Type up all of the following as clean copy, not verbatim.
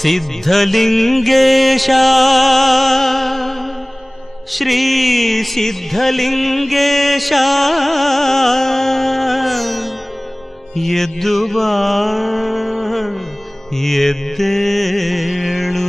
ಸಿದ್ಧಲಿಂಗೇಶ ಶ್ರೀ ಸಿದ್ಧಲಿಂಗೇಶ ಎದ್ದು ಬಾ ಎದ್ದೇಳು.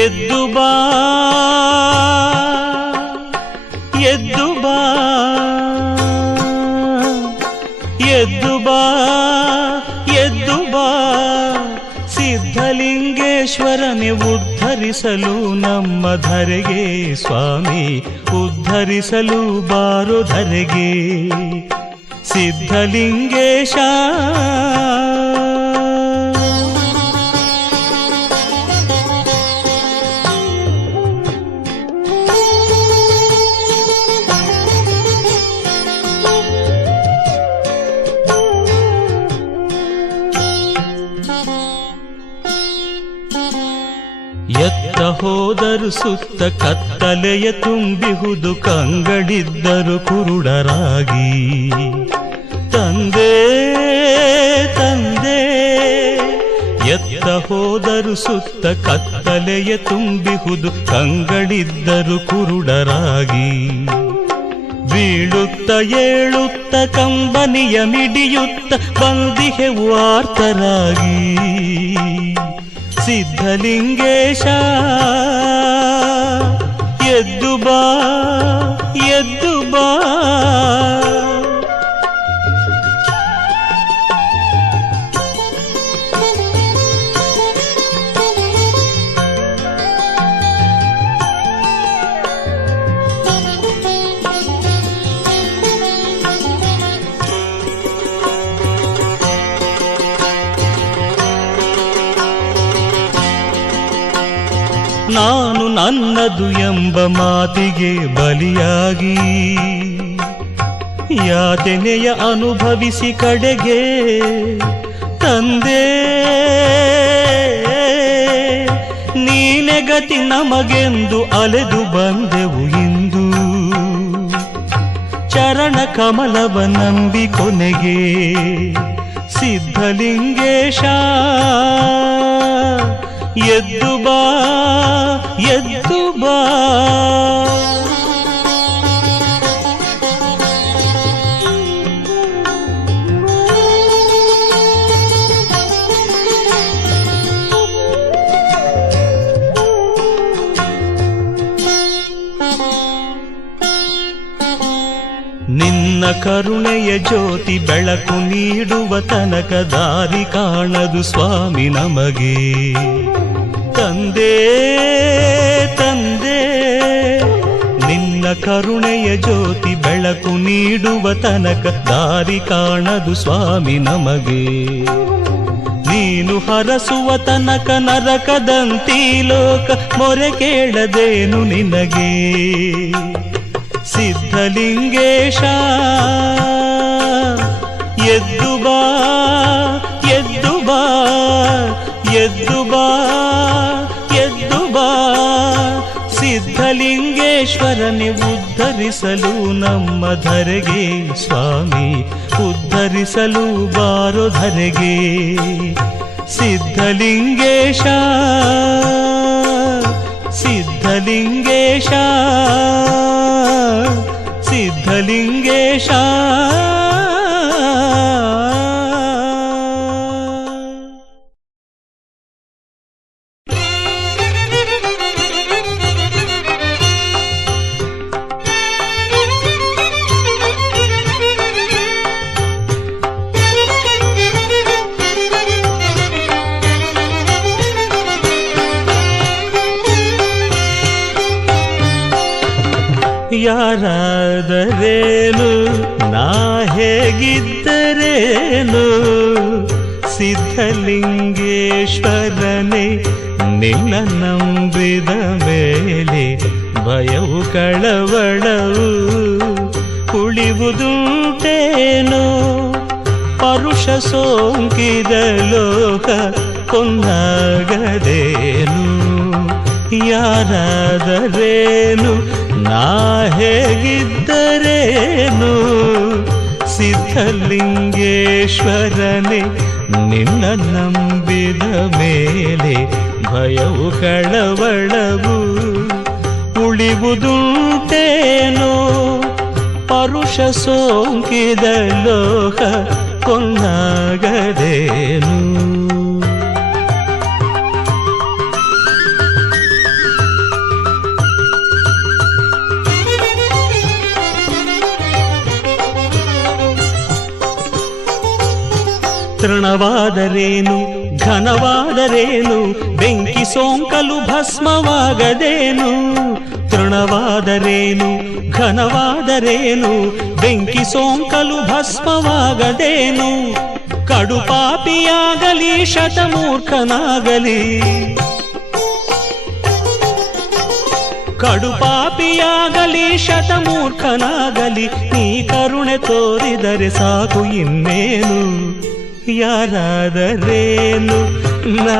ಎದ್ದು ಬಾ ಎದ್ದು ಬಾ ಎದ್ದು ಬಾ ಎದ್ದು ಬಾ, ಸಿದ್ಧಲಿಂಗೇಶ್ವರನೇ ಉದ್ಧರಿಸಲು ನಮ್ಮ ಧರೆಗೆ ಸ್ವಾಮಿ, ಉದ್ಧರಿಸಲು ಬಾರೋ ಧರೆಗೆ ಸಿದ್ಧಲಿಂಗೇಶ. ಎತ್ತ ಹೋದರು ಸುತ್ತ ಕತ್ತಲೆಯ ತುಂಬಿಹುದು, ಕಂಗಡಿದ್ದರು ಕುರುಡರಾಗಿ. ತಂದೆ ತಂದೆ ಎತ್ತ ಹೋದರು ಸುತ್ತ ಕತ್ತಲೆಯ ತುಂಬಿಹುದು, ಕಂಗಡಿದ್ದರು ಕುರುಡರಾಗಿ. ಬೀಳುತ್ತ ಏಳುತ್ತ ಕಂಬನಿಯ ಮಿಡಿಯುತ್ತ ಬಂದಿಹೆ ವಾರ್ತರಾಗಿ. ಸಿದ್ಧಲಿಂಗೇಶ ಎದ್ದು ಬಾ ಎದ್ದು ಬಾ. ನಾನು ನನ್ನದು ಎಂಬ ಮಾತಿಗೆ ಬಲಿಯಾಗಿ ಯಾತನೆಯ ಅನುಭವಿಸಿ ಕಡೆಗೆ ತಂದೆ ನೀನೆ ಗತಿ ನಮಗೆಂದು ಅಲೆದು ಬಂದೆವು ಇಂದು. ಚರಣ ಕಮಲವ ನಂಬಿ ಕೊನೆಗೆ ಸಿದ್ಧಲಿಂಗೇಶ ಎದ್ದು ಬಾ ಎದ್ದು ಬಾ. ನಿನ್ನ ಕರುಣೆಯ ಜ್ಯೋತಿ ಬೆಳಕು ನೀಡುವ ತನಕ ದಾರಿ ಕಾಣದು ಸ್ವಾಮಿ ನಮಗೆ. ತಂದೆ ತಂದೆ ನಿನ್ನ ಕರುಣೆಯ ಜ್ಯೋತಿ ಬೆಳಕು ನೀಡುವ ತನಕ ದಾರಿ ಕಾಣದು ಸ್ವಾಮಿ ನಮಗೆ. ನೀನು ಹರಸುವ ತನಕ ನರಕದಂತೀ ಲೋಕ ಮೊರೆ ಕೇಳದೇನು ನಿನಗೆ. ಸಿದ್ಧಲಿಂಗೇಶ ಎದ್ದು ಬಾ ಎದ್ದು ಬಾ ಎದ್ದು ಬಾ ಎದ್ದು ಬಾ. ಸಿದ್ಧಲಿಂಗೇಶ್ವರನೇ ಉದ್ಧರಿಸಲು ನಮ್ಮ ಧರೆಗೆ ಸ್ವಾಮಿ, ಉದ್ಧರಿಸಲು ಬಾರೋ ಧರೆಗೆ ಸಿದ್ಧಲಿಂಗೇಶ ಸಿದ್ಧಲಿಂಗೇಶ ಸಿದ್ಧಲಿಂಗೇಶ. ಯಾರಾದರೇನು ನಾ ಹೇಗಿದ್ದರೇನು ಸಿದ್ಧಲಿಂಗೇಶ್ವರನೇ ನಿನ್ನ ನಂಬಿದ ಮೇಲೆ ಭಯವು ಕಳವಳವು ಉಳಿವುದುಂಟೇನೋ ಪರುಷ ಸೋಂಕಿದ ಲೋಕ ಕೊಂದಾಗದೇನು ಯಾರಾದರೇನು ನಾ ಹೇಗಿದ್ದರೇನು ಸಿದ್ಧಲಿಂಗೇಶ್ವರನೇ ನಿನ್ನ ನಂಬಿದ ಮೇಲೆ ಭಯವು ಕಳವಳವು ಉಳಿವುದುಂಟೇನೋ ಪರುಷ ಸೋಂಕಿದ ಲೋಕ ಕೊಂದಾಗದೇನು ತೃಣವಾದರೇನು ಘನವಾದರೇನು ಬೆಂಕಿ ಸೋಂಕಲು ಭಸ್ಮವಾಗದೇನು ತೃಣವಾದರೇನು ಘನವಾದರೇನು ಬೆಂಕಿ ಸೋಂಕಲು ಭಸ್ಮವಾಗದೇನು ಕಡುಪಾಪಿಯಾಗಲಿ ಶತಮೂರ್ಖನಾಗಲಿ ಕಡುಪಾಪಿಯಾಗಲಿ ಶತಮೂರ್ಖನಾಗಲಿ ನೀ ಕರುಣೆ ತೋರಿದರೆ ಸಾಕು ಇನ್ನೇನು ಯಾರಾದರೇನು ನಾ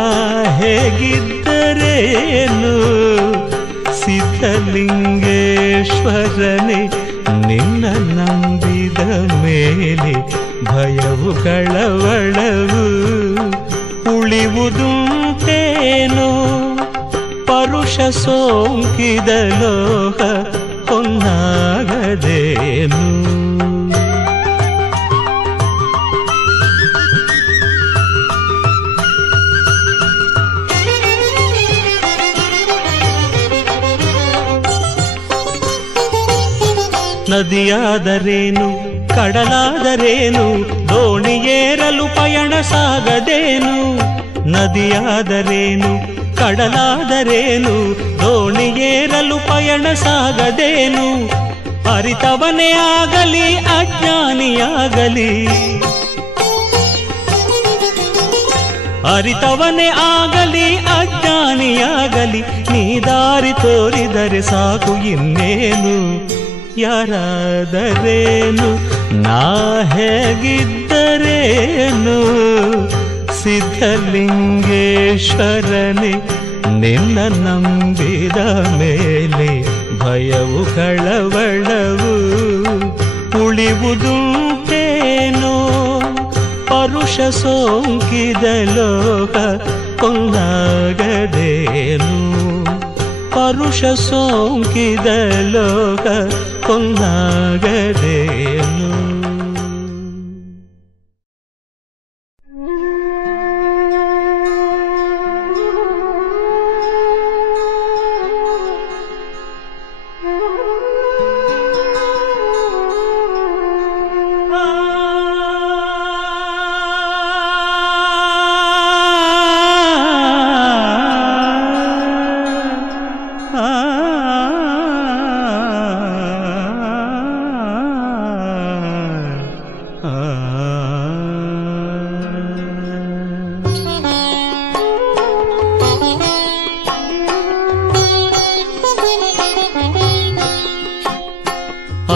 ಹೇಗಿದ್ದರೇನು ಸಿದ್ಧಲಿಂಗೇಶ್ವರನೇ ನಿನ್ನ ನಂಬಿದ ಮೇಲೆ ಭಯವು ಕಳವಳವು ಉಳಿವುದುಂಟೇನೋ ಪರುಷ ಸೋಂಕಿದ ಲೋಕ ಹೊನ್ನಾಗದೇನು ನದಿಯಾದರೇನು ಕಡಲಾದರೇನು ದೋಣಿಯೇರಲು ಪಯಣ ಸಾಗದೇನು ನದಿಯಾದರೇನು ಕಡಲಾದರೇನು ದೋಣಿಯೇರಲು ಪಯಣ ಸಾಗದೇನು ಅರಿತವನೇ ಆಗಲಿ ಅಜ್ಞಾನಿಯಾಗಲಿ ಅರಿತವನೇ ಆಗಲಿ ಅಜ್ಞಾನಿಯಾಗಲಿ ನೀ ದಾರಿ ತೋರಿದರೆ ಸಾಕು ಇನ್ನೇನು ಯಾರಾದರೇನು ನಾ ಹೇಗಿದ್ದರೇನು ಸಿದ್ಧಲಿಂಗೇಶ್ವರನೇ ನಿನ್ನ ನಂಬಿದ ಮೇಲೆ ಭಯವು ಕಳವಳವು ಉಳಿವುದುಂಟೇನೋ ಪರುಷ ಸೋಂಕಿದ ಲೋಕ ಕೊಂದಾಗದೇನು ಪರುಷ ಸೋಂಕಿದ ಲೋಕ ಕೊಂದಾಗದೇನು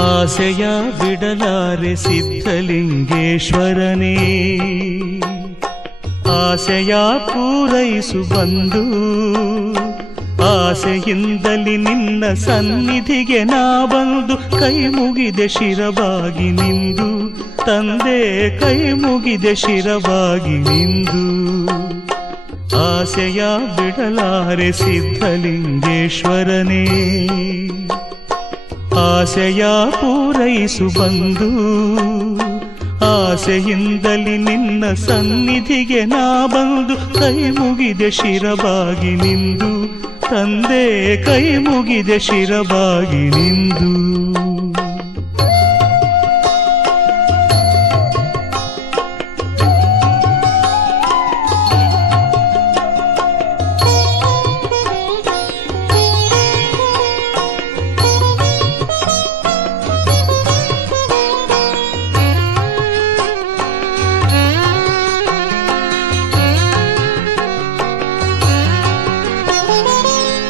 ಆಸೆಯ ಬಿಡಲಾರೆ ಸಿದ್ಧಲಿಂಗೇಶ್ವರನೇ ಆಸೆಯ ಪೂರೈಸು ಬಂದು ಆಸೆಯಿಂದಲಿ ನಿನ್ನ ಸನ್ನಿಧಿಗೆ ನಾ ಬಂದು ಕೈ ಮುಗಿದೆ ಶಿರವಾಗಿ ನಿಂದು ತಂದೆ ಕೈ ಮುಗಿದೆ ಶಿರವಾಗಿ ನಿಂದು ಆಸೆಯ ಬಿಡಲಾರೆ ಸಿದ್ಧಲಿಂಗೇಶ್ವರನೇ ಆಸೆಯ ಪೂರೈಸು ಬಂದು ಆಸೆಯಿಂದಲಿ ನಿನ್ನ ಸನ್ನಿಧಿಗೆ ನಾ ಬಂದು ಕೈ ಮುಗಿದೆ ಶಿರವಾಗಿ ನಿಂದು ತಂದೆ ಕೈ ಮುಗಿದೆ ಶಿರವಾಗಿ ನಿಂದು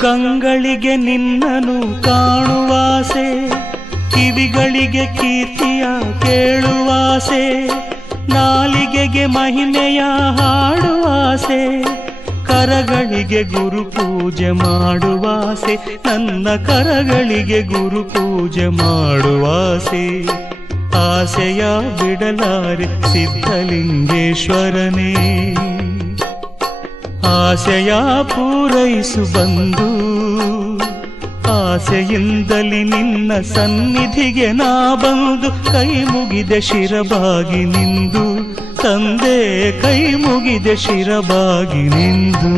ಕಂಗಳಿಗೆ ನಿನ್ನನು ಕಾಣುವಾಸೆ, ಕಿವಿಗಳಿಗೆ ಕೀರ್ತಿಯ ಕೇಳುವಾಸೆ, ನಾಲಿಗೆಗೆ ಮಹಿಮೆಯ ಹಾಡುವಾಸೆ, ಕರಗಳಿಗೆ ಗುರು ಪೂಜೆ ಮಾಡುವಾಸೆ, ನನ್ನ ಕರಗಳಿಗೆ ಗುರು ಪೂಜೆ ಮಾಡುವಾಸೆ. ಆಸೆಯ ಬಿಡಲಾರೆ ಸಿದ್ಧಲಿಂಗೇಶ್ವರನೇ, ಆಸೆಯ ಪೂರೈಸು ಬಂದು, ಆಸೆಯಿಂದಲಿ ನಿನ್ನ ಸನ್ನಿಧಿಗೆ ನಾ ಬಂದು, ಕೈ ಮುಗಿದೆ ಶಿರಬಾಗಿ ನಿಂದು ತಂದೆ, ಕೈ ಮುಗಿದೆ ಶಿರಬಾಗಿ ನಿಂದು.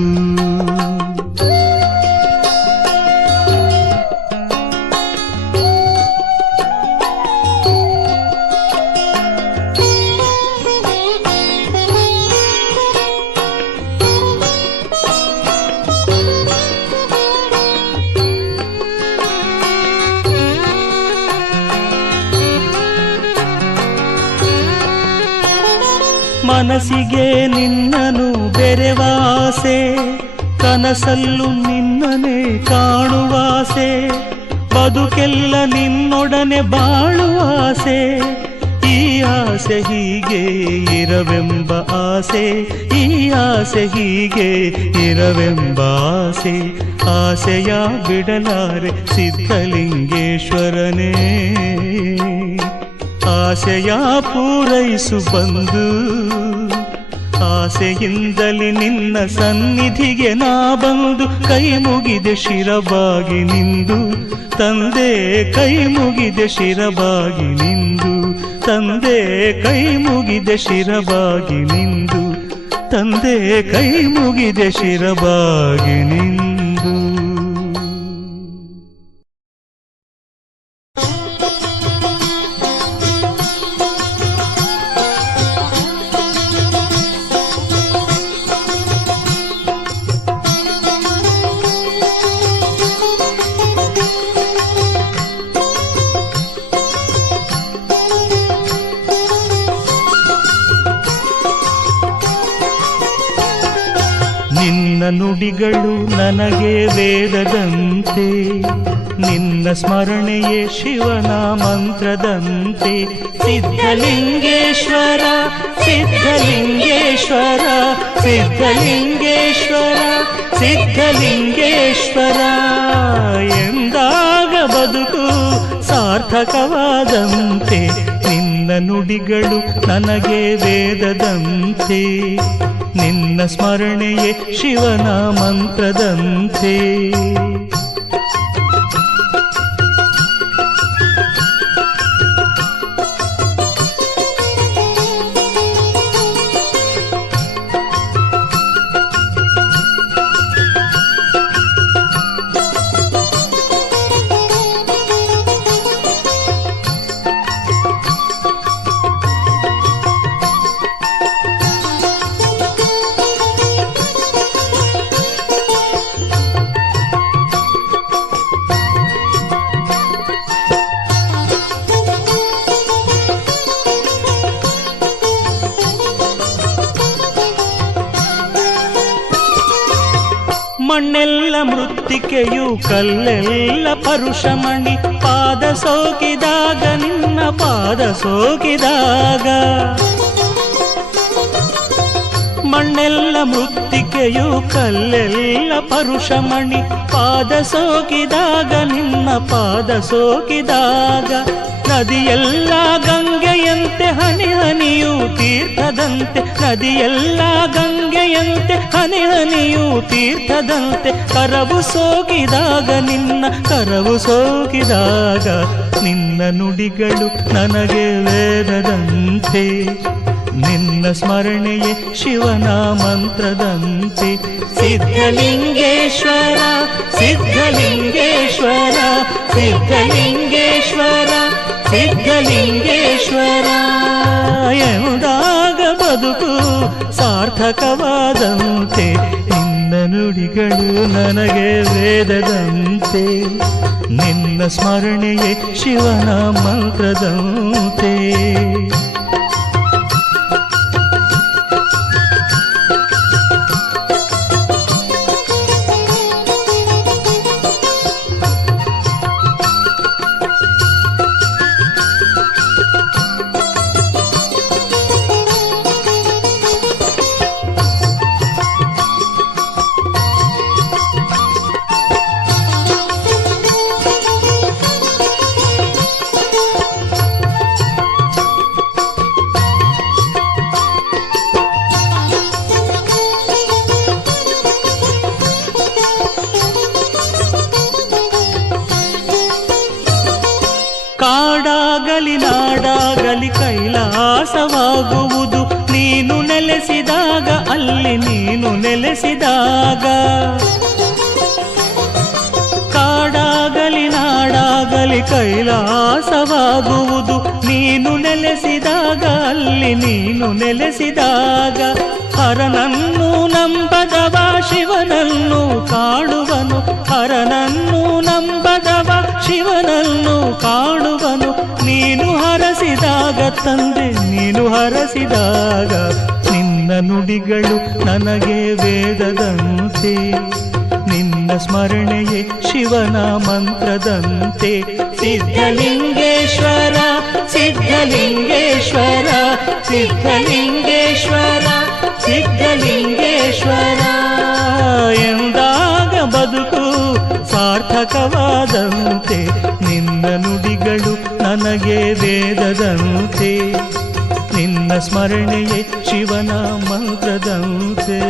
ಮನಸ್ಸಿಗೆ ನಿನ್ನನು ಬೆರೆವಾಸೆ, ಕನಸಲ್ಲೂ ನಿನ್ನನೆ ಕಾಣುವಾಸೆ, ಬದುಕೆಲ್ಲ ನಿನ್ನೊಡನೆ ಬಾಳುವಾಸೆ. ಈ ಆಸೆ ಹೀಗೆ ಇರವೆಂಬ ಆಸೆ, ಈ ಆಸೆ ಹೀಗೆ ಇರವೆಂಬ ಆಸೆ. ಆಸೆಯ ಬಿಡಲಾರೆ ಸಿದ್ಧಲಿಂಗೇಶ್ವರನೇ, ಆಸೆಯ ಪೂರೈಸು ಬಂದು, ಆಸೆಯಿಂದಲಿ ನಿನ್ನ ಸನ್ನಿಧಿಗೆ ನಾ ಬಂದು, ಕೈ ಮುಗಿದೆ ಶಿರಬಾಗಿ ನಿಂದು ತಂದೆ, ಕೈ ಮುಗಿದೆ ಶಿರಬಾಗಿ ನಿಂದು ತಂದೆ, ಕೈ ಮುಗಿದೆ ಶಿರಬಾಗಿ ನಿಂದು ತಂದೆ, ಕೈ ಮುಗಿದೆ ಶಿರಬಾಗಿ ನಿಂದು. ನಿನ್ನ ನುಡಿಗಳು ನನಗೆ ವೇದದಂತೆ, ನಿನ್ನ ಸ್ಮರಣೆಯೇ ಶಿವನ ಮಂತ್ರದಂತೆ. ಸಿದ್ಧಲಿಂಗೇಶ್ವರ ಸಿದ್ಧಲಿಂಗೇಶ್ವರ ಸಿದ್ಧಲಿಂಗೇಶ್ವರ ಸಿದ್ಧಲಿಂಗೇಶ್ವರ ಎಂದಾಗ ಬದುಕು ಸಾರ್ಥಕವಾದಂತೆ. ನಿನ್ನ ನುಡಿಗಳು ನನಗೆ ವೇದದಂತೆ, ನಿನ್ನ ಸ್ಮರಣೆಯೇ ಶಿವನ ಮಂತ್ರದಂತೆ. ಮಣ್ಣೆಲ್ಲ ಮೃತ್ತಿಕೆಯು ಕಲ್ಲೆಲ್ಲ ಪರುಷಮಣಿ, ಪಾದ ಸೋಕಿದಾಗ ನಿನ್ನ ಪಾದ ಸೋಕಿದಾಗ. ಮಣ್ಣೆಲ್ಲ ಮೃತ್ತಿಕೆಯು ಕಲ್ಲೆಲ್ಲ ಪರುಷಮಣಿ, ಪಾದ ಸೋಕಿದಾಗ ನಿನ್ನ ಪಾದ ಸೋಕಿದಾಗ. ನದಿಯೆಲ್ಲ ಗಂಗೆಯಂತೆ ಹನಿ ಹನಿಯು ತೀರ್ಥದಂತೆ, ನದಿಯೆಲ್ಲ ಗಂಗೆಯಂತೆ ಹನಿ ಹನಿಯು ತೀರ್ಥದಂತೆ. ಕರವು ಸೋಕಿದಾಗ ನಿನ್ನ ಕರವು ಸೋಕಿದಾಗ, ನಿನ್ನ ನುಡಿಗಳು ನನಗೆ ವೇದದಂತೆ, ನಿನ್ನ ಸ್ಮರಣೆಯೇ ಶಿವನ ಮಂತ್ರದಂತೆ. ಸಿದ್ಧಲಿಂಗೇಶ್ವರ ಸಿದ್ಧಲಿಂಗೇಶ್ವರ ಸಿದ್ಧಲಿಂಗೇಶ್ವರ ಸಿದ್ಧಲಿಂಗೇಶ್ವರ ಎಂದಾಗ ಬದುಕು ಸಾರ್ಥಕವಾದಂತೆ. ನಿನ್ನ ನುಡಿಗಳು ನನಗೆ ವೇದದಂತೆ, ನಿನ್ನ ಸ್ಮರಣೆಯೇ ಶಿವನ ಮಂತ್ರದಂತೆ. ಕಾಡಾಗಲಿ ಕೈಲಾಸವಾಗುವುದು ನೀನು ನೆಲೆಸಿದಾಗ, ಅಲ್ಲಿ ನೀನು ನೆಲೆಸಿದಾಗ. ಕಾಡಾಗಲಿ ನಾಡಾಗಲಿ ಕೈಲಾಸವಾಗುವುದು ನೀನು ನೆಲೆಸಿದಾಗ, ಅಲ್ಲಿ ನೀನು ನೆಲೆಸಿದಾಗ. ಹರನನ್ನು ನಂಬದವ ಶಿವನನ್ನು ಕಾಣುವನು, ಹರನನ್ನು ನಂಬದವ ಶಿವನನ್ನು ಕಾಣುವನು. ನೀನು ಹರಸಿದಾಗ ತಂದೆ, ನೀನು ಹರಸಿದಾಗ. ನಿನ್ನ ನುಡಿಗಳು ನನಗೆ ವೇದದಂತೆ, ನಿನ್ನ ಸ್ಮರಣೆಯೇ ಶಿವನ ಮಂತ್ರದಂತೆ. ಸಿದ್ಧಲಿಂಗೇಶ್ವರ ಸಿದ್ಧಲಿಂಗೇಶ್ವರ ಸಿದ್ಧಲಿಂಗೇಶ್ವರ ಸಿದ್ಧಲಿಂಗೇಶ್ವರ ಎಂದಾಗ ಬದುಕು ಸಾರ್ಥಕವಾದಂತೆ. ನಿನ್ನ ನುಡಿಗಳು ನನಗೆ ವೇದದಂತೆ, ನಿನ್ನ ಸ್ಮರಣೆಯೇ ಶಿವನ ಮಂತ್ರದಂತೆ.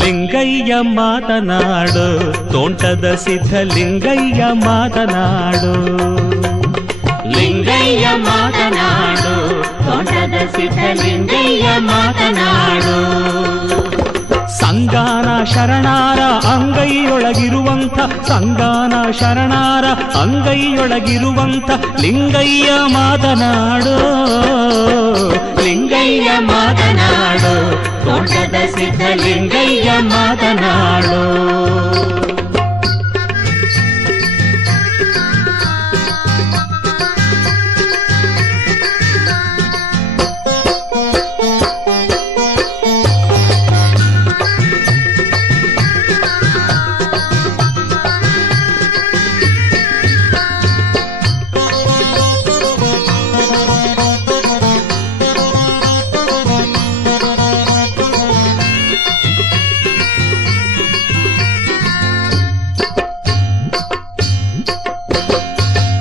ಲಿಂಗಯ್ಯ ಮಾತನಾಡು, ತೋಂಟದ ಸಿದ್ಧಲಿಂಗಯ್ಯ ಮಾತನಾಡು. ಲಿಂಗಯ್ಯ ಮಾತನಾಡು, ತೋಂಟದ ಸಿದ್ಧಲಿಂಗಯ್ಯ ಮಾತನಾಡು. ಸಂಗಾನ ಶರಣಾರ ಅಂಗೈಯೊಳಗಿರುವಂಥ, ಸಂಗಾನ ಶರಣಾರ ಅಂಗೈಯೊಳಗಿರುವಂಥ ಲಿಂಗಯ್ಯ ಮಾತನಾಡು. ಲಿಂಗಯ್ಯ ಮಾತನಾಡು, ತೋಟದ ಸಿದ್ಧಲಿಂಗಯ್ಯ ಮಾತನಾಡು.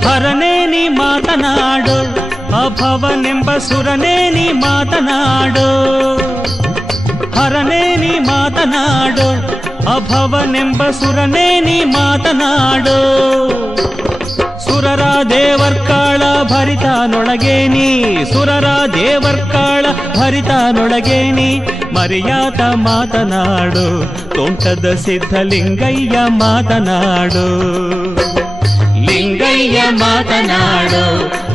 ಹರನೇ ನೀ ಮಾತನಾಡು, ಅಭವನೆಂಬ ಸುರನೇ ನೀ ಮಾತನಾಡು. ಹರನೇ ನೀ ಮಾತನಾಡು, ಅಭವನೆಂಬ ಸುರನೇ ನೀ ಮಾತನಾಡು. ಸುರರ ದೇವರ್ಕಾಳ ಭರಿತನೊಳಗೆ ನೀ, ಸುರರ ದೇವರ್ಕಾಳ ಭರಿತನೊಳಗೆ ನೀ. ಮರ್ಯಾತ ಮಾತನಾಡು, ತೋಂಟದ ಸಿದ್ಧಲಿಂಗಯ್ಯ ಮಾತನಾಡು. ಲಿಂಗಯ್ಯ ಮಾತನಾಡು,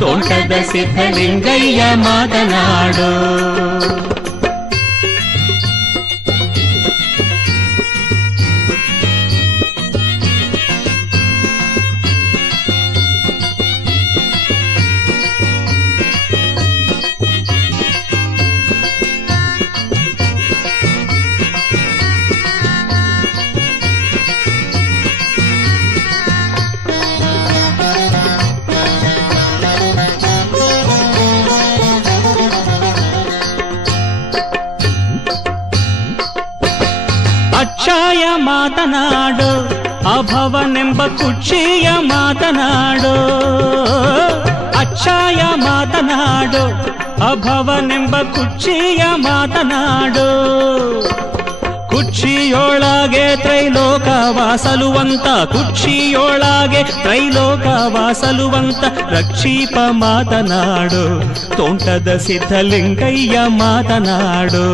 ತೋಂಟದ ಸಿದ್ಧಲಿಂಗಯ್ಯ ಮಾತನಾಡು. ಅಕ್ಷಯ ಮಾತನಾಡು, ಅಭವನೆಂಬ ಕುಕ್ಷಿಯ ಮಾತನಾಡು. ಅಕ್ಷಯ ಮಾತನಾಡು, ಅಭವನೆಂಬ ಕುಕ್ಷಿಯ ಮಾತನಾಡು. ಕುಕ್ಷಿಯೊಳಗೆ ತ್ರೈಲೋಕ ವಾಸಲುವಂತ, ಕುಕ್ಷಿಯೊಳಗೆ ತ್ರೈಲೋಕ ವಾಸಲುವಂತ ರಕ್ಷೀಪ ಮಾತನಾಡು. ತೋಂಟದ ಸಿದ್ಧಲಿಂಗಯ್ಯ ಮಾತನಾಡು.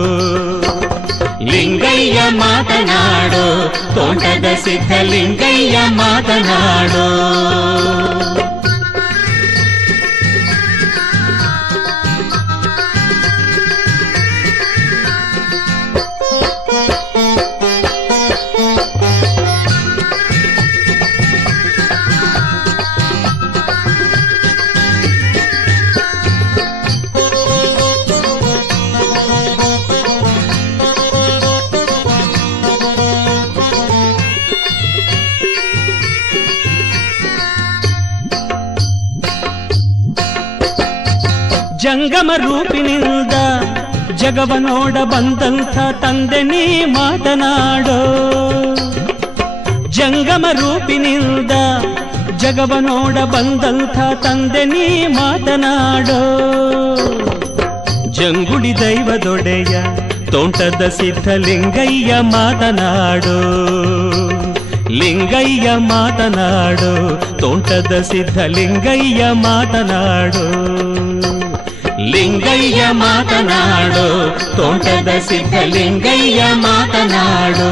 ಲಿಂಗಯ್ಯ ಮಾತನಾಡು, ತೋಂಟದ ಸಿದ್ಧಲಿಂಗಯ್ಯ ಮಾತನಾಡು. ಜಂಗಮ ರೂಪಿನಿಂದ ಜಗವ ನೋಡ ಬಂದಂಥ ತಂದೆ ನೀ ಮಾತನಾಡೋ. ಜಂಗಮ ರೂಪಿನಿಂದ ಜಗವ ನೋಡ ಬಂದಂಥ ತಂದೆ ನೀ ಮಾತನಾಡೋ. ಜಂಗುಡಿ ದೈವದೊಡೆಯ ತೋಂಟದ ಸಿದ್ಧಲಿಂಗಯ್ಯ ಮಾತನಾಡೋ. ಲಿಂಗಯ್ಯ ಮಾತನಾಡೋ, ತೋಂಟದ ಸಿದ್ಧಲಿಂಗಯ್ಯ ಮಾತನಾಡೋ. ಲಿಂಗಯ್ಯ ಮಾತನಾಡೋ, ತೋಂಟದ ಸಿದ್ಧಲಿಂಗಯ್ಯ ಮಾತನಾಡೋ.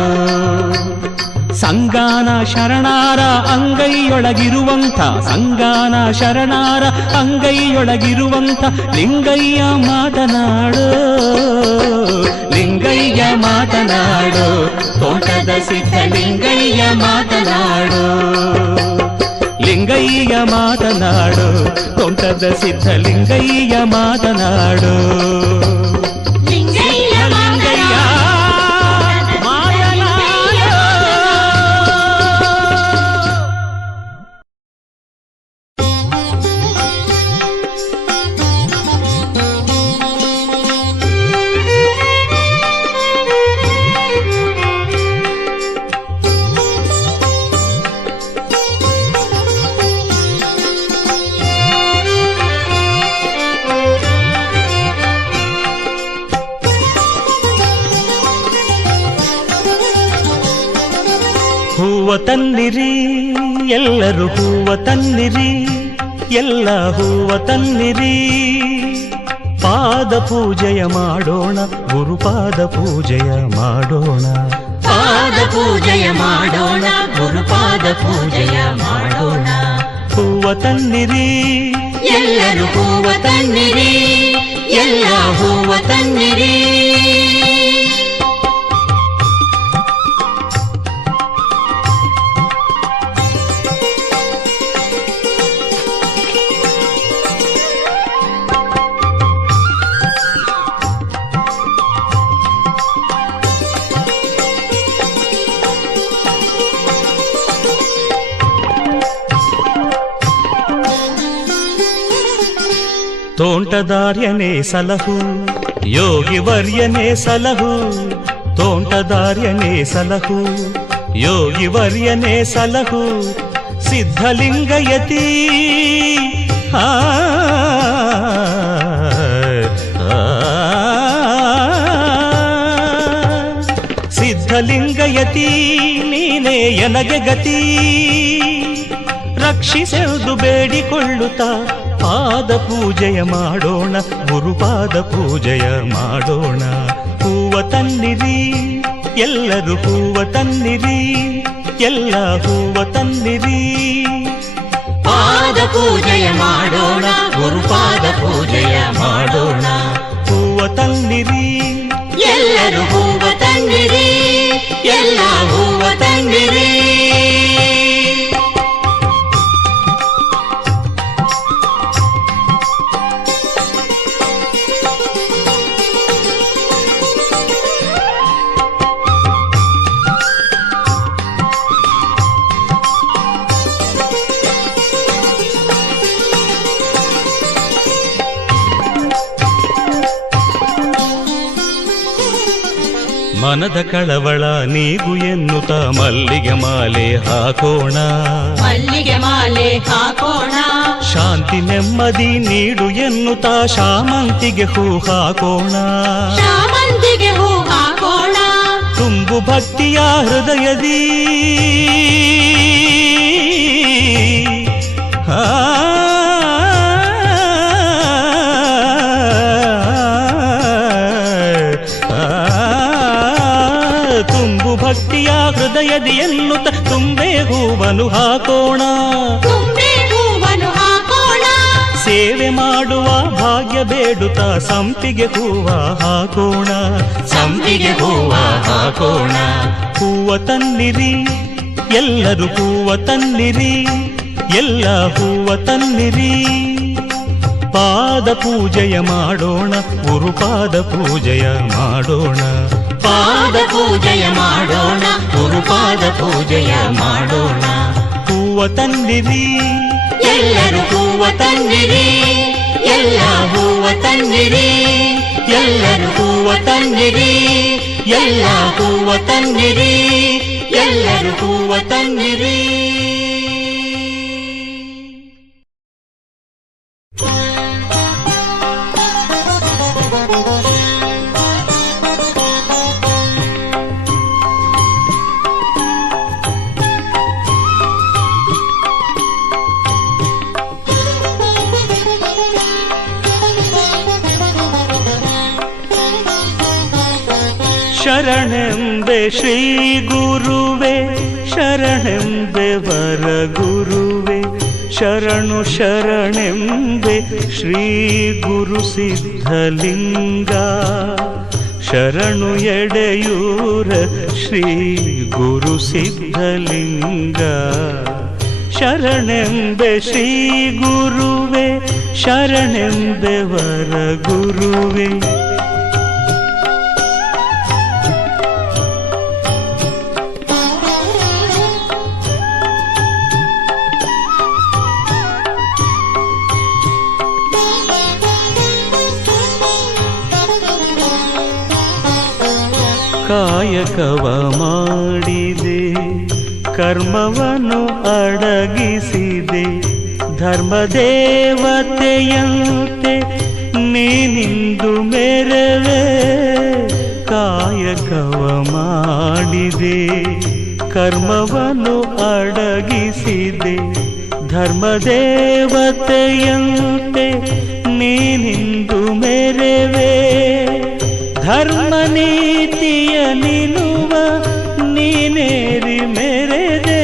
ಸಂಗಾನ ಶರಣಾರ ಅಂಗೈಯೊಳಗಿರುವಂಥ, ಸಂಗಾನ ಶರಣಾರ ಅಂಗೈಯೊಳಗಿರುವಂಥ ಲಿಂಗಯ್ಯ ಮಾತನಾಡೋ. ಲಿಂಗಯ್ಯ ಮಾತನಾಡೋ, ತೋಂಟದ ಸಿದ್ಧಲಿಂಗಯ್ಯ ಮಾತನಾಡೋ. ಲಿಂಗಯ್ಯ ಮಾತನಾಡೋ, ತೋಂಟದ ಸಿದ್ಧಲಿಂಗಯ್ಯ ಮಾತನಾಡೋ. ಹೂವ ತನ್ನಿರಿ ಎಲ್ಲರೂ ಹೂವ ತನ್ನಿರಿ, ಎಲ್ಲ ಹೂವ ತನ್ನಿರಿ. ಪಾದ ಪೂಜೆಯ ಮಾಡೋಣ, ಗುರುಪಾದ ಪೂಜೆಯ ಮಾಡೋಣ. ಪಾದ ಪೂಜೆಯ ಮಾಡೋಣ, ಗುರುಪಾದ ಪೂಜೆಯ ಮಾಡೋಣ. ಹೂವ ತನ್ನಿರಿ ಎಲ್ಲರೂ ಹೂವ ತನ್ನಿರಿ, ಎಲ್ಲ ಹೂವ ತನ್ನಿರಿ. ತೋಂಟದಾರ್ಯನೇ ಸಲಹು, ಯೋಗಿ ವರ್ಯನೇ ಸಲಹು. ತೋಂಟದಾರ್ಯನೇ ಸಲಹು, ಯೋಗಿ ವರ್ಯನೇ ಸಲಹು. ಸಿದ್ಧಲಿಂಗಯತಿ ಸಿದ್ಧಲಿಂಗಯತಿ ನೀನೇ ಎನಗೆ ಗತಿ. ರಕ್ಷಿಸೆಂದು ಬೇಡಿಕೊಳ್ಳುತ್ತಾ ಪಾದ ಪೂಜೆಯ ಮಾಡೋಣ, ಗುರುಪಾದ ಪೂಜೆಯ ಮಾಡೋಣ. ಹೂವ ತನ್ನಿರಿ ಎಲ್ಲರೂ ಹೂವ ತನ್ನಿರಿ, ಎಲ್ಲ ಹೂವ ತನ್ನಿರಿ. ಪಾದ ಪೂಜೆಯ ಮಾಡೋಣ, ಗುರುಪಾದ ಪೂಜೆಯ ಮಾಡೋಣ. ಹೂವ ತನ್ನಿರಿ ಎಲ್ಲರೂ ಹೂವ ತನ್ನಿರಿ, ಎಲ್ಲ ಹೂವ ತನ್ನಿರಿ. ಮನದ ಕಳವಳ ನೀಗು ಎನ್ನುತ್ತ ಮಲ್ಲಿಗೆ ಮಾಲೆ ಹಾಕೋಣ, ಮಲ್ಲಿಗೆ ಮಾಲೆ ಹಾಕೋಣ. ಶಾಂತಿ ನೆಮ್ಮದಿ ನೀಡು ಎನ್ನುತ್ತ ಶಾಮಂತಿಗೆ ಹೂ ಹಾಕೋಣ, ಶಾಮಂತಿಗೆ ಹೂ ಹಾಕೋಣ. ತುಂಬು ಭಕ್ತಿಯ ಹೃದಯದಿ ತುಂಬು ಭಕ್ತಿಯ ಹೃದಯದಿ ಎನ್ನುತ್ತ ತುಂಬೆ ಹೂವನು ಹಾಕೋಣ, ತುಂಬೆ ಹೂವನು ಹಾಕೋಣ. ಸೇವೆ ಮಾಡುವ ಭಾಗ್ಯ ಬೇಡುತ್ತ ಸಂಪಿಗೆ ಹೂವ ಹಾಕೋಣ, ಸಂಪಿಗೆ ಹೂವ ಹಾಕೋಣ. ಹೂವ ತನ್ನಿರಿ ಎಲ್ಲರೂ ಹೂವ ತನ್ನಿರಿ, ಎಲ್ಲ ಹೂವ ತನ್ನಿರಿ. ಪಾದ ಪೂಜೆಯ ಮಾಡೋಣ, ಗುರುಪಾದ ಪೂಜೆಯ ಮಾಡೋಣ. ಪಾದ ಪೂಜೆಯ ಮಾಡೋಣ, ಗುರುಪಾದ ಪೂಜೆಯ ಮಾಡೋಣ. ಹೂವ ಹೂವ ತನ್ನಿರಿ, ಎಲ್ಲರೂ ಹೂವ ತನ್ನಿರಿ, ಎಲ್ಲ ಹೂವ ತನ್ನಿರಿ, ಎಲ್ಲರೂ ಹೂವ ತನ್ನಿರಿ, ಎಲ್ಲ ಹೂವ ತನ್ನಿರಿ, ಎಲ್ಲರೂ ಹೂವ ತನ್ನಿರಿ. ಶರಣೆಂಬೆ ಶ್ರೀ ಗುರುವೆ, ಶರಣೆಂಬೆ ವರ ಗುರುವೆ, ಶರಣು ಶರಣೆಂಬೆ ಶ್ರೀ ಗುರು ಸಿದ್ಧಲಿಂಗ, ಶರಣು ಎಡೆಯೂರ ಶ್ರೀ ಗುರು ಸಿದ್ಧಲಿಂಗ. ಶರಣೆಂಬೆ ಶ್ರೀ ಗುರುವೆ, ಶರಣೆಂಬೆ ವರ ಗುರುವೆ, ಕಾಯಕವ ಮಾಡಿದೆ, ಕರ್ಮವನ್ನು ಅಡಗಿಸಿದೆ, ಧರ್ಮದೇವತೆಯಂತೆ ನೀನಿಂದು ಮೆರವೆ. ಕಾಯಕವ ಮಾಡಿದೆ, ಕರ್ಮವನ್ನು ಅಡಗಿಸಿದೆ, ಧರ್ಮದೇವತೆಯಂತೆ ನೀನಿಂದು ಮೆರವೆ. ಧರ್ಮ ನೀತಿಯ ನಿಲುವ ನೀನೇರಿ ಮೆರೆದೆ,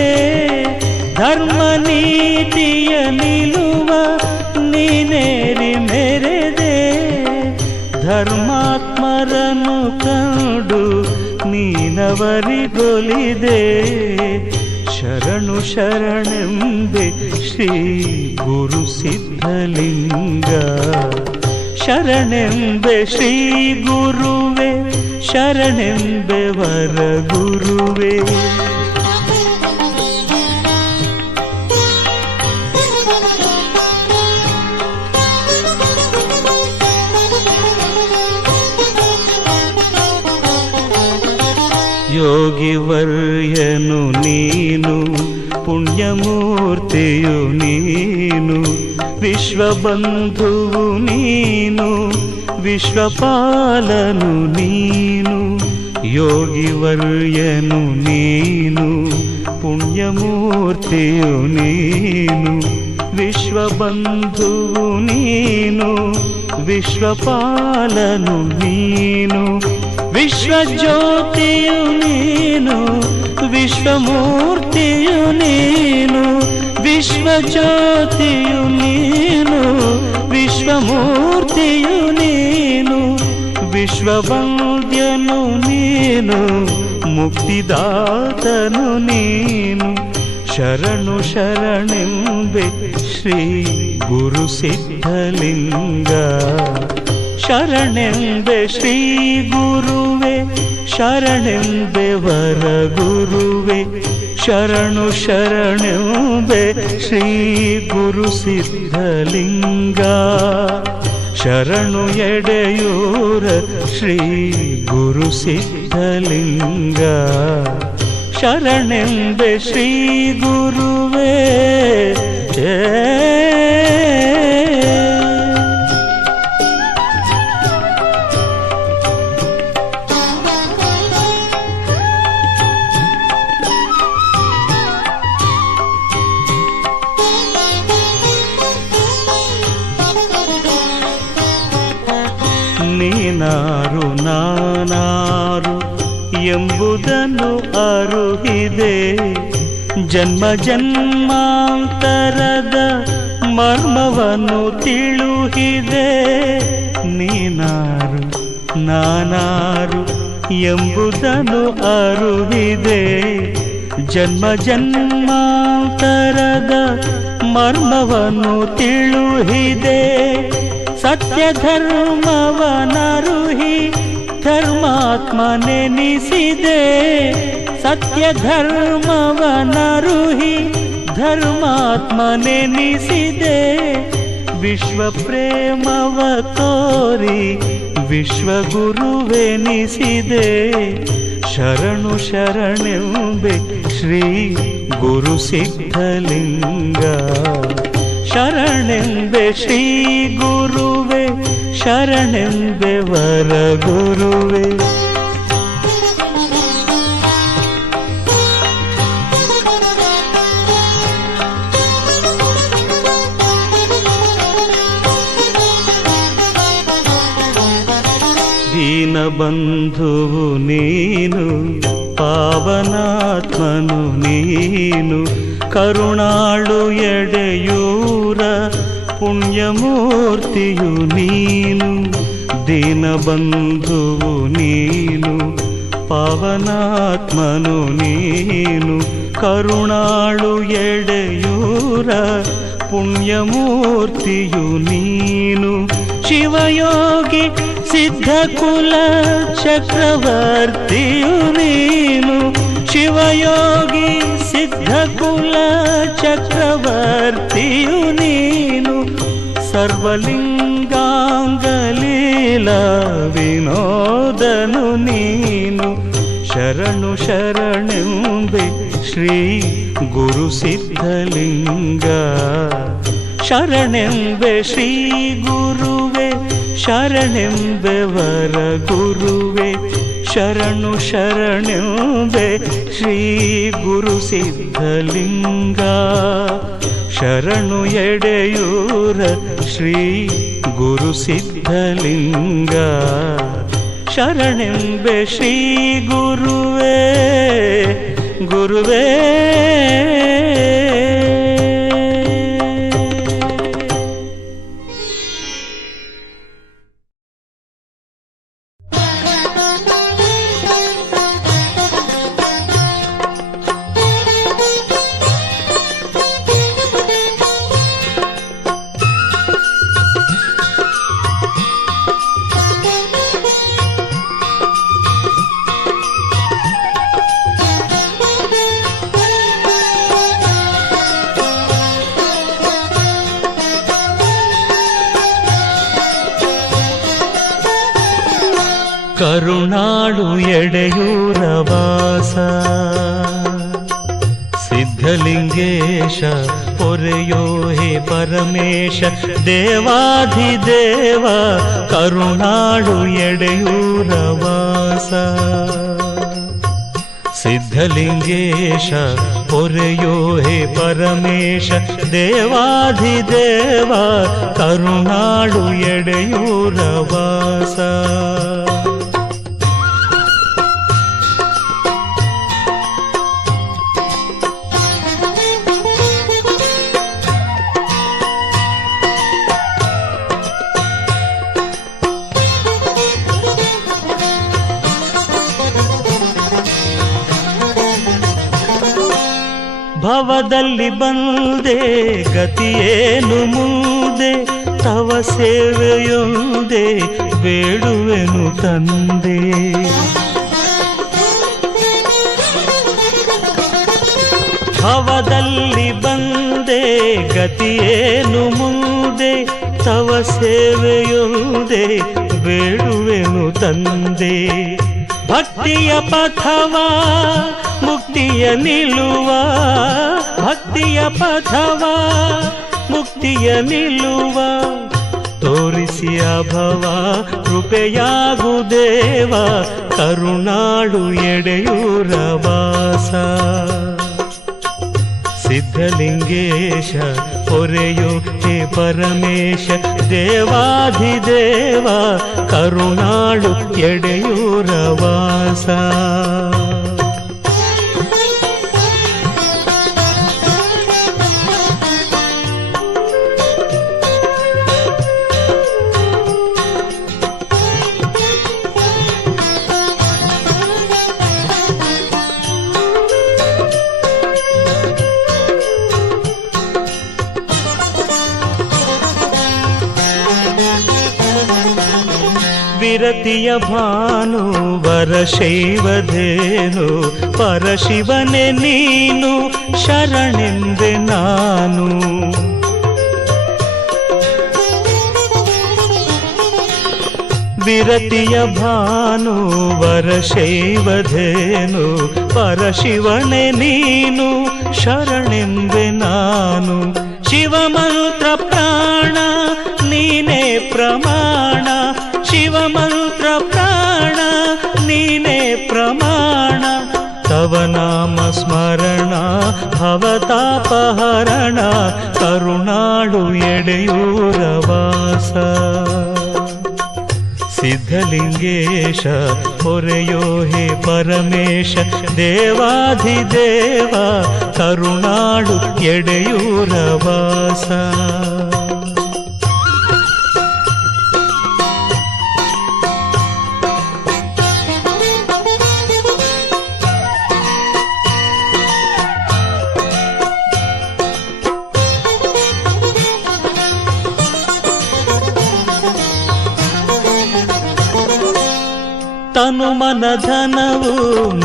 ಧರ್ಮ ನೀತಿಯ ನಿಲುವ ನೀನೇರಿ ಮೆರೆದೆ. ಧರ್ಮಾತ್ಮರನ್ನು ಕಂಡು ನೀನವರಿಗೊಲಿದೆ, ಶರಣು ಶರಣೆಂಬೆ ಶ್ರೀ ಗುರು ಸಿದ್ಧಲಿಂಗ. ಶರಣೆಂಬೆ ಶ್ರೀ ಗುರುವೆ, ಶರಣೆಂಬೆ ವರ ಗುರುವೆ, ಯೋಗಿವರ್ಯನು ನೀನು, ಪುಣ್ಯಮೂರ್ತಿಯು ನೀನು, ವಿಶ್ವಬಂಧುವು ನೀನು, ವಿಶ್ವಪಾಲನು ನೀನು. ಯೋಗಿವರ್ಯನು ನೀನು, ಪುಣ್ಯಮೂರ್ತಿಯು ನೀನು, ವಿಶ್ವಬಂಧುವು ನೀನು, ವಿಶ್ವಪಾಲನು ನೀನು. ವಿಶ್ವಜ್ಯೋತಿಯು ನೀನು, ವಿಶ್ವಮೂರ್ತಿಯು ನೀನು, ವಿಶ್ವಜ್ಯೋತಿಯು ನೀನು, ವಿಶ್ವಮೂರ್ತಿಯು ನೀನು. ವಿಶ್ವವಂದ್ಯನು ನೀನು, ಮುಕ್ತಿದಾತನು ನೀನು. ಶರಣು ಶರಣೆಂಬೆ ಶ್ರೀ ಗುರು ಸಿದ್ಧಲಿಂಗ. ಶರಣೆಂಬೆ ಶ್ರೀ ಗುರುವೆ, ಶರಣೆಂಬೆ ವರ ಗುರುವೆ, ಶರಣು ಶರಣೆಂಬೆ ಶ್ರೀ ಗುರು ಸಿದ್ಧಲಿಂಗ. ಶರಣು ಎಡೆಯೂರ ಶ್ರೀ ಗುರು ಸಿದ್ಧಲಿಂಗ. ಶರಣೆಂಬೆ ಶ್ರೀ ಗುರುವೇ. ನೀನಾರು ನಾನಾರು ಎಂಬುದನ್ನು ಅರುಹಿದೆ, ಜನ್ಮ ಜನ್ಮಾಂತರದ ಮರ್ಮವನ್ನು ತಿಳುಹಿದೆ. ನೀನಾರು ನಾನಾರು ಎಂಬುದನ್ನು ಅರುಹಿದೆ, ಜನ್ಮ ಜನ್ಮಾಂತರದ ಮರ್ಮವನ್ನು ತಿಳುಹಿದೆ. ಸತ್ಯ ಧರ್ಮವನರುಹಿ ಧರ್ಮಾತ್ಮನೆನಿಸಿದೆ, ಸತ್ಯ ಧರ್ಮವನರುಹಿ ಧರ್ಮಾತ್ಮನೆನಿಸಿದೆ ವಿಶ್ವ ಪ್ರೇಮವ ತೋರಿ ವಿಶ್ವಗುರುವೆನಿಸಿದೆ ಶರಣು ಶರಣೆಂಬೆ ಶ್ರೀ ಗುರು ಸಿದ್ಧಲಿಂಗ ಶರಣೆಂಬೆ ಶ್ರೀ ಗುರುವೆ ಶರಣೆಂಬೆ ವರ ಗುರುವೆ ದೀನಬಂಧುವು ನೀನು ಪಾವನಾತ್ಮನು ನೀನು ಕರುಣಾಳು ಎಡೆಯೂರ ಪುಣ್ಯಮೂರ್ತಿಯು ನೀನು ದೀನಬಂಧುವು ನೀನು ಪಾವನಾತ್ಮನು ನೀನು ಕರುಣಾಳು ಎಡೆಯೂರ ಪುಣ್ಯಮೂರ್ತಿಯು ನೀನು ಶಿವಯೋಗಿ ಸಿದ್ಧಕುಲ ಚಕ್ರವರ್ತಿಯು ನೀನು ಶಿವಯೋಗಿ ಸಿದ್ಧಕುಲ ಚಕ್ರವರ್ತಿಯು ನೀನು ಸರ್ವಲಿಂಗಾಂಗಲೀಲ ವಿನೋದನು ನೀನು ಶರಣು ಶರಣೆಂಬೆ ಶ್ರೀ ಗುರು ಸಿದ್ಧಲಿಂಗ ಶರಣೆಂಬೆ ಶ್ರೀ ಗುರುವೆ ಶರಣೆಂಬೆ ವರ ಗುರುವೆ ಶರಣು ಶರಣೆಂಬೆ ಶ್ರೀ ಗುರು ಸಿದ್ಧಲಿಂಗ ಶರಣು ಎಡೆಯೂರ ಶ್ರೀ ಗುರು ಸಿದ್ಧಲಿಂಗ ಶರಣೆಂಬೆ ಶ್ರೀ ಗುರುವೇ ಗುರುವೇ ಕರುಣಾಳು ಎಡೆಯೂರ ವಾಸ ಸಿದ್ಧಲಿಂಗೇಶ ಪೊರೆಯೋ ಹೇ ಪರಮೇಶ ದೇವಾಧಿದೇವ ಕರುಣಾಳು ಎಡೆಯೂರ ವಾಸ ಸಿದ್ಧಲಿಂಗೇಶ ಪೊರೆಯೋ ಹೇ ಪರಮೇಶ ದೇವಾಧಿದೇವ ಕರುಣಾಳು ಎಡೆಯೂರ ವಾಸ ಭವದಲ್ಲಿ ಬಂದೆ ಗತಿಯೇನು ಮುಂದೆ ತವ ಸೇವೆಯೊಂದೆ ಬೇಡುವೆನು ತಂದೆ ಭವದಲ್ಲಿ ಬಂದೆ ಗತಿಯೇನು ಮುಂದೆ ತವ ಸೇವೆಯೊಂದೆ ಬೇಡುವೆನು ತಂದೆ ಭಕ್ತಿಯ ಪಥವಾ ಮುಕ್ತಿಯ ನಿಲ್ಲುವ ಭಕ್ತಿಯ ಪಥವಾ ಮುಕ್ತಿಯ ನಿಲ್ಲುವ ತೋರಿಸಿ ಅಭವ ಕೃಪೆಯಾಗು ದೇವ ಕರುಣಾಳು ಎಡೆಯೂರ ವಾಸ ಸಿದ್ಧಲಿಂಗೇಶ ಪೊರೆಯೋ ಹೇ ಪರಮೇಶ ದೇವಾಧಿದೇವ ಕರುಣಾಳು ಎಡೆಯೂರ ವಾಸ ವಿರತಿಯ ಭಾನು ವರಶೈವಧೇನು ಪರಶಿವನೇ ನೀನು ಶರಣೆಂದೆ ನಾನು. ವಿರತಿಯ ಭಾನು ವರಶೈವಧೇನು ಪರಶಿವನೇ ನೀನು ಶರಣೆಂದೆ ನಾನು. ಶಿವಮಂತ್ರ ಪ್ರಾಣ ನೀನೇ ಪ್ರಮಾಣ, ಶಿವಮಂತ್ರ ಪ್ರಾಣ ನೀನೇ ಪ್ರಮಾಣ. ತವ ನಾಮ ಸ್ಮರಣ ಭವತಾಪಹರಣ ಕರುಣಾಳು ಎಡೆಯೂರ ವಾಸ. ಸಿದ್ಧಲಿಂಗೇಶ ಹೊರೆಯೋ ಹೇ ಪರಮೇಶ ದೇವಾಧಿದೇವ ಕರುಣಾಳು ಎಡೆಯೂರ ವಾಸ. ತನು ಮನ ಧನವು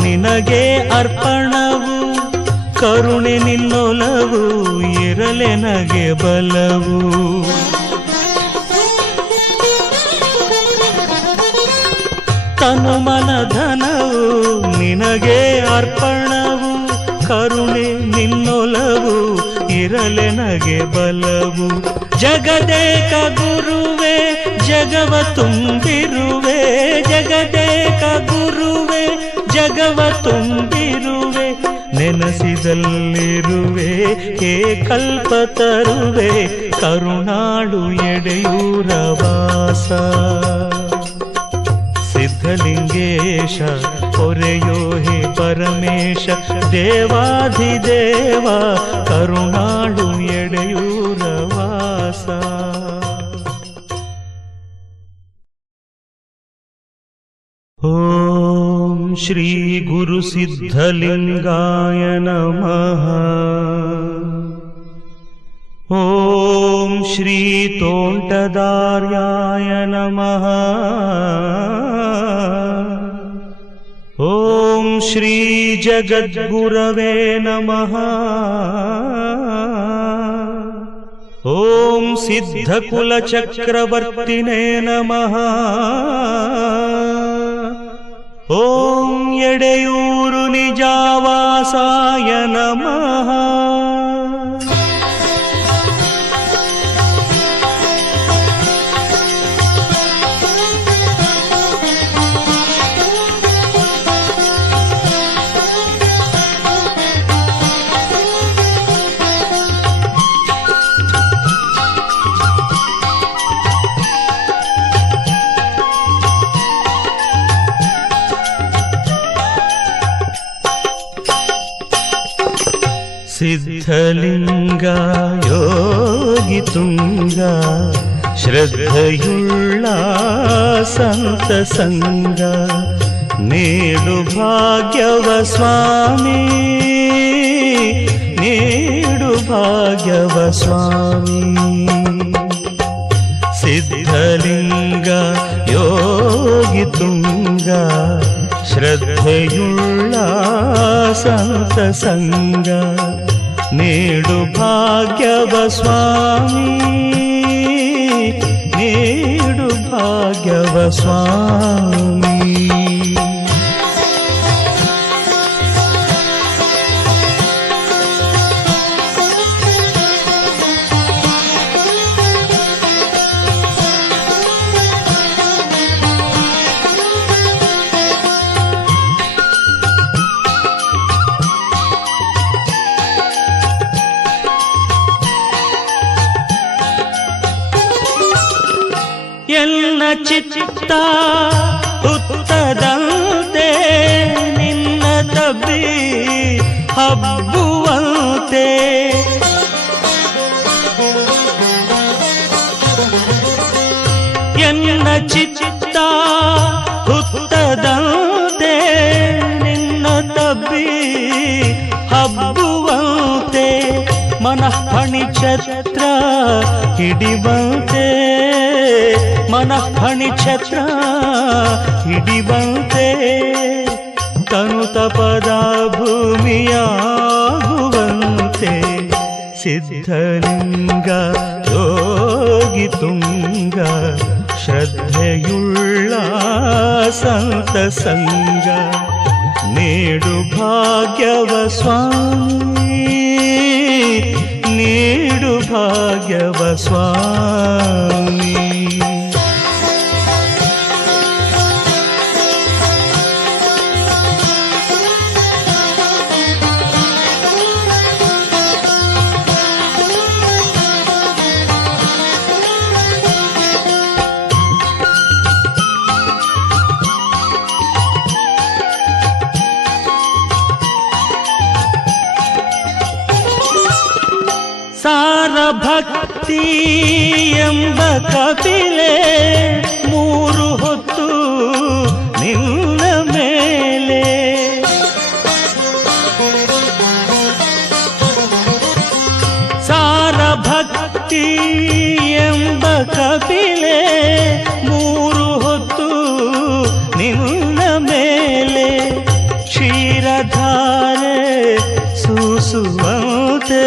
ನಿನಗೆ ಅರ್ಪಣವು, ಕರುಣೆ ನಿನ್ನೊಲವು ಇರಲೆನಗೆ ಬಲವು. ತನು ಮನ ಧನವು ನಿನಗೆ ಅರ್ಪಣವು, ಕರುಣೆ ನಿನ್ನೊಲವು ಇರಲೆನಗೆ ಬಲವು. ಜಗದೇಕ ಗುರುವೆ ಜಗವ ತುಂಬಿರುವೆ, ಜಗದೇಕ ಗುರುವೆ ಜಗವ ತುಂಬಿರುವೆ. ನೆನಸಿದಲ್ಲಿರುವೆ ಹೇ ಕಲ್ಪ ತರುವೆ ಕರುಣಾಳು ಎಡೆಯೂರ ವಾಸ. ಸಿದ್ಧಲಿಂಗೇಶ ಹೊರೆಯೋ ಹೇ ಪರಮೇಶ ದೇವಾಧಿದೇವ ಕರುಣಾಳು ಎಡೆಯೂರ ವಾಸ. ಓಂ ಶ್ರೀ ಗುರು ಸಿದ್ಧಲಿಂಗಾಯ ನಮಃ. ಓಂ ಶ್ರೀ ತೋಂಟದಾರ್ಯಾಯ ನಮಃ. ಓಂ ಶ್ರೀ ಜಗದ್ಗುರವೇ ನಮಃ. ಓಂ ಸಿದ್ಧಕುಲಚಕ್ರವರ್ತಿನೇ ನಮಃ. ಓಂ ಎಡೆಯೂರು ನಿಜಾವಾಸಾಯ ನಮಃ. ಸಿದ್ಧಲಿಂಗ ಯೋಗಿ ತುಂಗ ಶ್ರದ್ಧೆಯುಳ್ಳ ಸಂತ ಸಂಗ ನೀಡು ಭಾಗ್ಯವ ಸ್ವಾಮಿ, ನೀಡು ಭಾಗ್ಯವ ಸ್ವಾಮಿ. ಸಿದ್ಧಲಿಂಗ ಯೋಗಿ ತುಂಗ ಶ್ರದ್ಧೆಯುಳ್ಳ ಸಂತ ಸಂಗ ನೀಡು ಭಾಗ್ಯವ ಸ್ವಾಮಿ, ನೀಡು ಭಾಗ್ಯವ ಸ್ವಾಮಿ. ಎಲ್ಲ ಚಿತ್ತ ಹುತ್ತದಂತೆ ನಿನ್ನ ತಬ್ಬಿ ಹಬ್ಬುವಂತೆ, ಎನ್ನ ಚಿತ್ತ ಹುತ್ತದಂತೆ ನಿನ್ನ ತಬ್ಬಿ ಹಬ್ಬುವಂತೆ. ಮನಃ ಫಣಿಚ ಛತ್ರ ಹಿಡಿವಂತೆ ಮನಃಫಣಿ ಛತ್ರ ಹಿಡಿವಂತೆ ತನು ತಪದ ಭೂಮಿಯಾಗುವಂತೆ ಸಿದ್ಧಲಿಂಗ ಯೋಗಿ ತುಂಗ ಶ್ರದ್ಧೆಯುಳ್ಳ ಸಂತ ಸಂಗ ನೀಡು ಭಾಗ್ಯವ ಸ್ವಾಮಿ ನೀಡು ಭಾಗ್ಯವ ಸ್ವಾಮಿ ಸಾರ ಭಕ್ತಿ ಎಂಬ ಕಪಿಲೆ ಮೂರು ಹೊತ್ತು ನಿನ್ನ ಮೇಲೆ ಸಾರ ಭಕ್ತಿ ಎಂಬ ಕಪಿಲೆ ಮೂರು ಹೊತ್ತು ನಿನ್ನ ಮೇಲೆ ಕ್ಷೀರಧಾರೆ ಸೂಸುವಂತೆ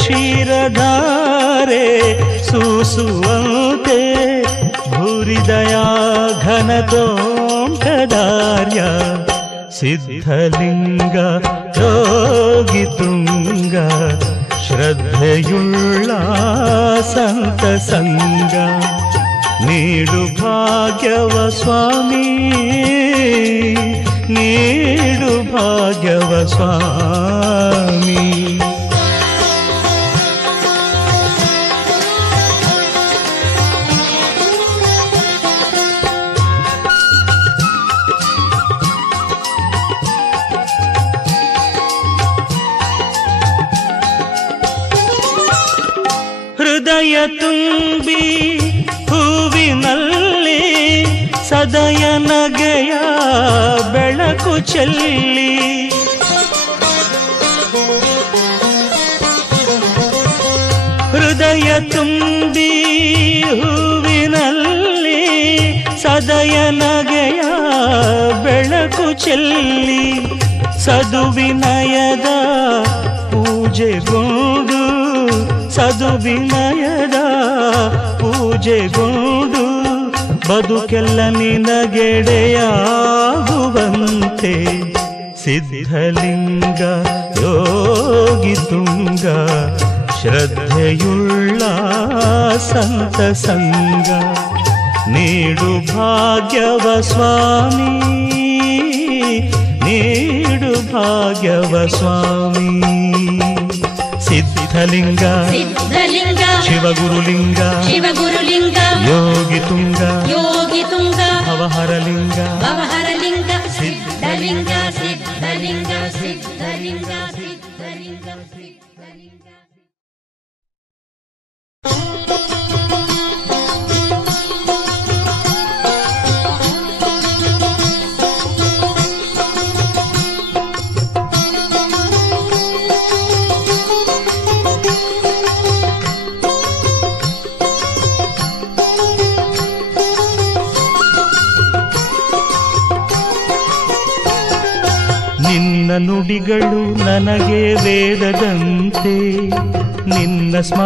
ಕ್ಷೀರಧಾರೆ ಸೂಸುವಂತೆ ಭೂರಿದಯ ಘನತೋಂಠದಾರ್ಯ ಸಿದ್ಧಲಿಂಗ ಯೋಗಿ ತುಂಗ ಶ್ರದ್ಧೆಯುಳ್ಳ ಸಂತ ಸಂಗ ನೀಡು ಭಾಗ್ಯವ ಸ್ವಾಮಿ ನೀಡು ಭಾಗ್ಯವ ಸ್ವಾಮಿ ಹೃದಯ ತುಂಬಿ ಹೂವಿನಲ್ಲಿ ಸದಯ ನಗೆಯ ಬೆಳಕು ಚೆಲ್ಲಿ ಹೃದಯ ತುಂಬಿ ಹೂವಿನಲ್ಲಿ ಸದಯ ನಗೆಯ ಬೆಳಕು ಚೆಲ್ಲಿ ಸದುವಿನಯದ ಪೂಜೆಗೊಂಡು ಸದುವಿನಯದ ಪೂಜೆಗೊಂಡು ಬದುಕೆಲ್ಲ ನಿನಗೆಡೆಯಾಗುವಂತೆ ಸಿದ್ಧಲಿಂಗ ಯೋಗಿ ತುಂಗ ಶ್ರದ್ಧೆಯುಳ್ಳ ಸಂತ ಸಂಗ ನೀಡು ಭಾಗ್ಯವ ಸ್ವಾಮಿ ನೀಡು ಭಾಗ್ಯವ ಸ್ವಾಮಿ ಸಿದ್ಧಲಿಂಗ ಸಿದ್ಧಲಿಂಗ ಶಿವಗುರುಲಿಂಗ ಶಿವಗುರುಲಿಂಗ ಯೋಗಿ ತುಂಗ ಯೋಗಿ ತುಂಗ ಭವಹರಲಿಂಗ ಭವಹರಲಿಂಗ ಸಿದ್ಧಲಿಂಗ ಸಿದ್ಧಲಿಂಗ ಸಿದ್ಧಲಿಂಗ ಸಿದ್ಧಲಿಂಗ ಸಿದ್ಧಲಿಂಗ ನಿನ್ನ ನುಡಿಗಳು ನನಗೆ ವೇದದಂತೆ ನಿನ್ನ